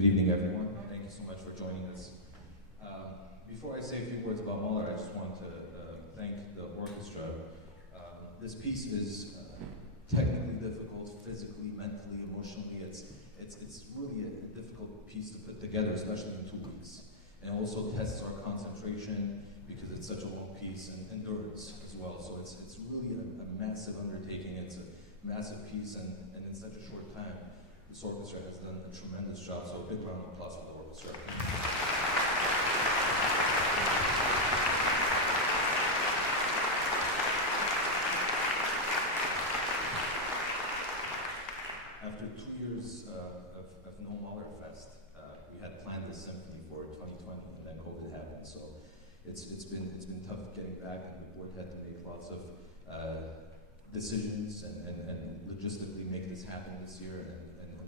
Good evening, everyone. Thank you so much for joining us. Before I say a few words about Mahler, I just want to thank the orchestra. This piece is technically difficult, physically, mentally, emotionally. It's really a difficult piece to put together, especially in 2 weeks. And also tests our concentration because it's such a long piece, and endurance as well. So it's really a massive undertaking. It's a massive piece, and in such a short time, this orchestra has done a tremendous job. So a big round of applause for the orchestra. After 2 years of no Mahler Fest, we had planned this symphony for 2020, and then COVID happened. So it's been tough getting back, and the board had to make lots of decisions and logistically make this happen this year. And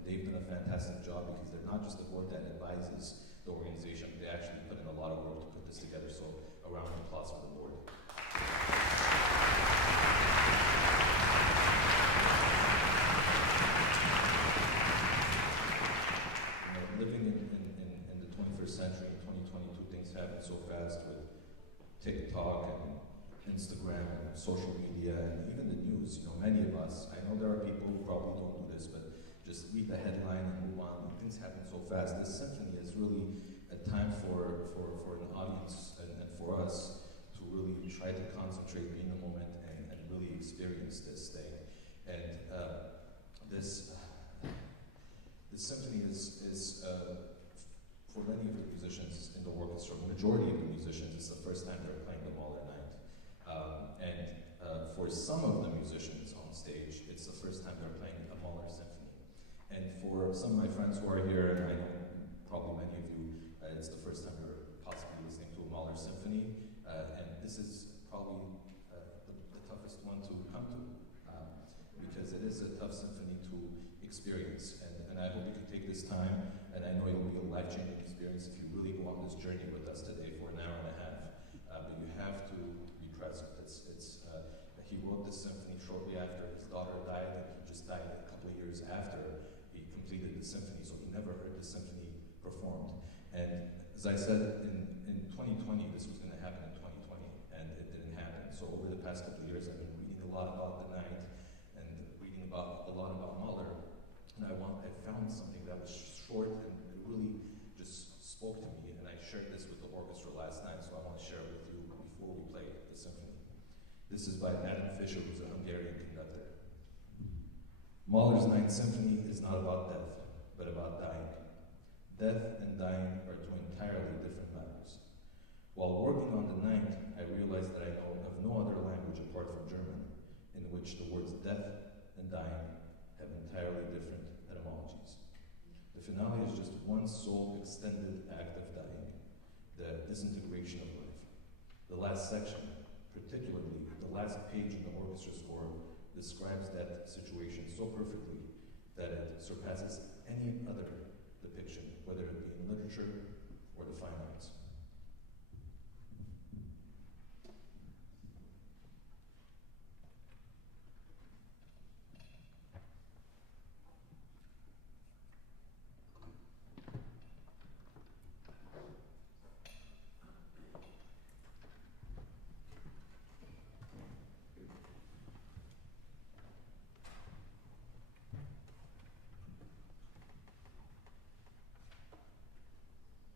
they've done a fantastic job because they're not just the board that advises the organization; they actually put in a lot of work to put this together. So a round of applause for the board. Living in the 21st century, in 2022, things happen so fast with TikTok and Instagram and social media and even the news. You know, many of us, I know there are people who probably don't do this, but just read the headline and move on. Things happen so fast. This symphony is really a time for an audience and for us to really try to concentrate, be in the moment, and really experience this thing. And this symphony is for many of the musicians in the orchestra, the majority of the musicians, it's the first time they're playing the Mahler Night. And for some of the musicians on stage, it's the first time they're playing a Mahler symphony. And for some of my friends who are here, and I know probably many of you, it's the first time you're possibly listening to a Mahler symphony. And this is probably the toughest one to come to. Because it is a tough symphony to experience, and I hope you can take this time, and I know it'll be a life-changing experience if you really go on this journey with us today for an hour and a half. But you have to be present. He wrote this symphony shortly after his daughter died, and he just died a couple of years after he completed the symphony, so he never heard the symphony performed. And as I said, in 2020, this was going to happen in 2020, and it didn't happen. So over the past couple of years, I've been reading a lot about the night, and reading a lot about Mahler, and I found something that was short and it really just spoke to me, and I shared this with the orchestra last night, so I want to share it with you before we play the symphony. This is by Adam Fischer, who's a Hungarian conductor. Mahler's Ninth Symphony is not about death, but about dying. Death and dying are two entirely different matters. While working on the ninth, I realized that I know of no other language apart from German in which the words death and dying have entirely different etymologies. The finale is just one sole extended act of dying, the disintegration of life. The last section, particularly the last page in the orchestra score, describes that situation so perfectly that it surpasses any other depiction, whether it be in literature or the fine arts.